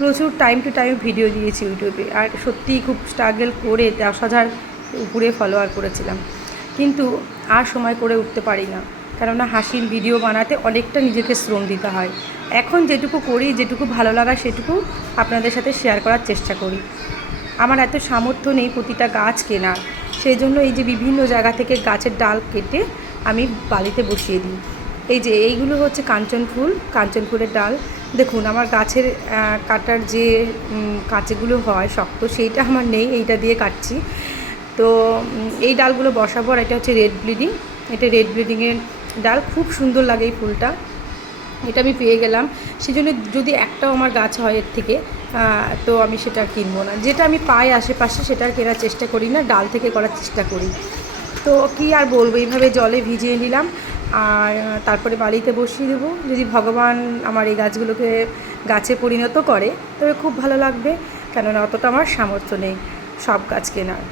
প্রচুর time to time video দিয়েছি ইউটিউবে, আর সত্যিই খুব স্ট্রাগল করে 10,000 উপরে ফলোয়ার করেছিলাম, কিন্তু আর সময় করে উঠতে পারি না, কেননা হাসির ভিডিও বানাতে অনেকটা নিজেকে শ্রম দিতে হয়। এখন যেটুকু করি, যেটুকু ভালো লাগা সেটুকু আপনাদের সাথে শেয়ার করার চেষ্টা করি। আমার এত সামর্থ্য নেই প্রতিটা গাছ কেনার, সেই জন্য এই যে বিভিন্ন জায়গা থেকে গাছের ডাল কেটে আমি বালিতে বসিয়ে দিই। এই যে এইগুলো হচ্ছে কাঞ্চন ফুল, কাঞ্চন ফুলের ডাল। দেখুন আমার গাছের কাটার যে কাঁচেগুলো হয় শক্ত, সেইটা আমার নেই, এইটা দিয়ে কাটছি। তো এই ডালগুলো বসাবো। আর এটা হচ্ছে রেড ব্লিডিং, এটা রেড ব্লিডিংয়ের ডাল, খুব সুন্দর লাগে এই ফুলটা। এটা আমি পেয়ে গেলাম, সেই জন্য যদি একটাও আমার গাছ হয় এর থেকে তো আমি সেটা কিনবো না। যেটা আমি পাই আশেপাশে সেটা কেনার চেষ্টা করি না, ডাল থেকে করার চেষ্টা করি। তো কী আর বলবো, এইভাবে জলে ভিজিয়ে নিলাম আর তারপরে বালিতে বসিয়ে দেবো। যদি ভগবান আমার এই গাছগুলোকে গাছে পরিণত করে তবে খুব ভালো লাগবে, কেননা অতটা আমার সামর্থ্য নেই সব গাছ কেনার।